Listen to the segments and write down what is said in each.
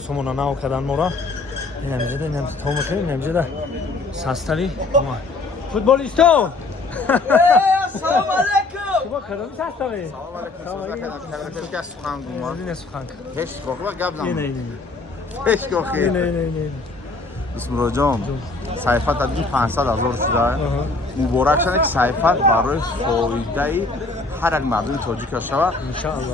босумона нав кардан мора инамҷада инамҷа томакай инамҷада састави футболистон Assalomu alaykum. шумо кадом састави исмуроҷон сайфат аз 500,000 шуда муборак шуда ки сайфат барои фоидаи ҳар як мардуми тоҷик шава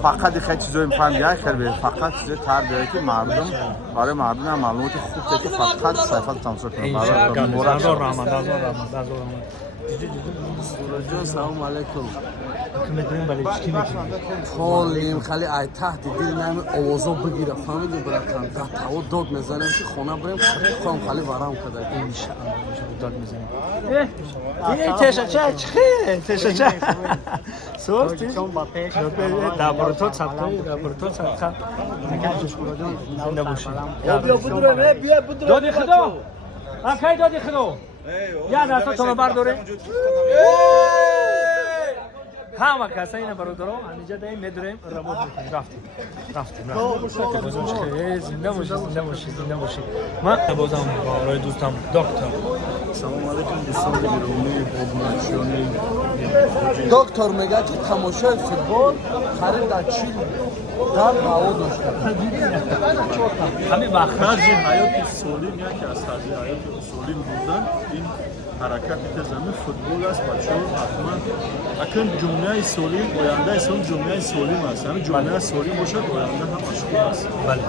фақат хеле чизои мефаҳм як хеле фақат чизе тар биёяд ки мардум барои мардум маълумоти хуб дад ки фақат сайфат тамошо кунад муборак Исмуроҷон салому алайкум. холим خالی ای تحت دل نمی آوازو بگیره فهمیدی براتون قطعو داد میزنیم که خونه بریم خواهم خالی ورام کده داد میزنیم تشچه تشچه سورتی لابراتوار ساخته لابراتوار ساخته زنده باشی بیا بدره بیا بدره دادی خدا کی دادی خدا یا دستا تو برداره همه کسایی اینا برادرام همینجا داریم میدوریم رموت میکنیم رفتیم زنده باشی من بازم برای دوستم دکتر سلام علیکم دوستان گرامی خدمتشون دکتر میگه که تماشای فوتبال خرید در چین در هوا داشته همین وقت طرز حیات سالم یکی از طرز حیات سالم بودن این حرکت زمین فوتبال است بچه‌ها حتما اکنون جامعه سالم آینده سالم جامعه سالم است همین جامعه سالم باشد آینده هم مشغول است بله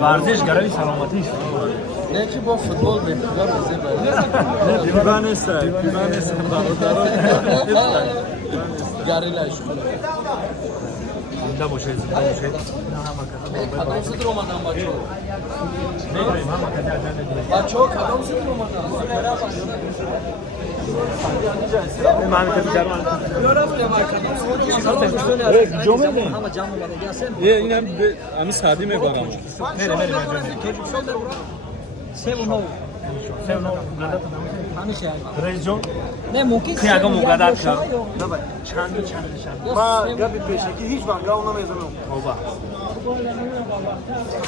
ورزش برای سلامتی است نه که با فوتبال به پدر مزه برای دیوان است برادران گریلش زنده باشید کدام سید رو اومدن میگم بچه ها کدام سید رو اومدن من میگم این هم همین سعدی میبرم رئیس جون نه ممکن خیاگا مقدر شد چند ما قبل پیشکی هیچ وقت گاو نمیزنم توبه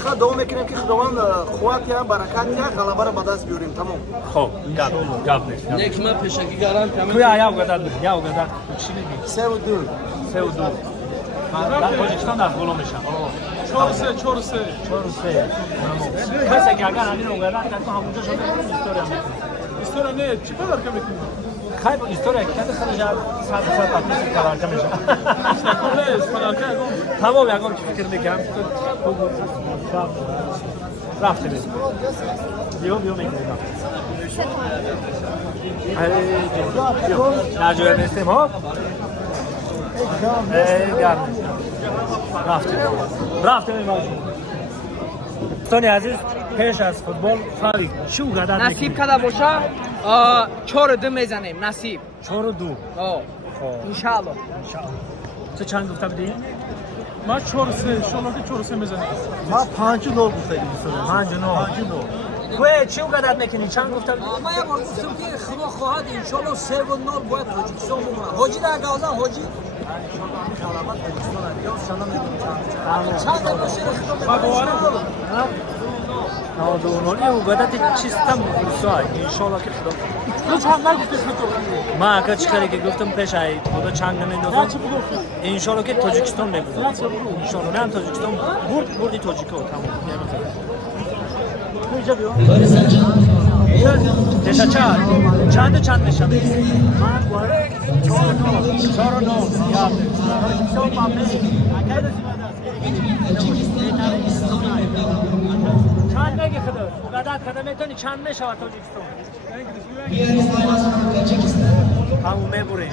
خدا دوام میکنیم که خداوند قوت یا برکت یا غلبه را به دست بیاریم تمام خب گپ نیست نیک من پیشکی گرم کمی کویا یا قدر چی میگی 3-2 3-2 در تاجیکستان در گل میشن 4-3 کسی که اگر همین رو قدر کرد همونجا شده استورا نه چی کار میکنی خیلی استوریا که خیلی جالب صد کار میشه تمام یکم که فکر میکنم رفته بیا میگیرم نجوه نیستیم ها رفته دوستان عزیز پیش از فوتبال فاری چی قدر نصیب کده باشه 4-2 میزنیم نصیب 4-2 انشالله تو چند گفته بودی؟ ما 4-3 شما که 4-3 میزنید ما 5-2 گفتیم 5-9 کوی چی قدر میکنی؟ چند گفته بودی؟ ما یه بار گفتم که خدا خواهد انشالله 3-0 باید تاجیکستان ببره حاجی در گازن حاجی چند باشه خدا نادونی و قدرت چیستم بسای انشالله که خدا تو چند نگفتی تو ما اگر چیکاری که گفتم پیش ای خدا چند نمیندازم انشالله که تاجیکستان میبره انشالله نه تاجیکستان بردی تاجیکو تمام اینجا بیا چند میشه من 4-9 چند بگی خدا قدرت کده میتونی چند میشه تاجیکستان همون میبره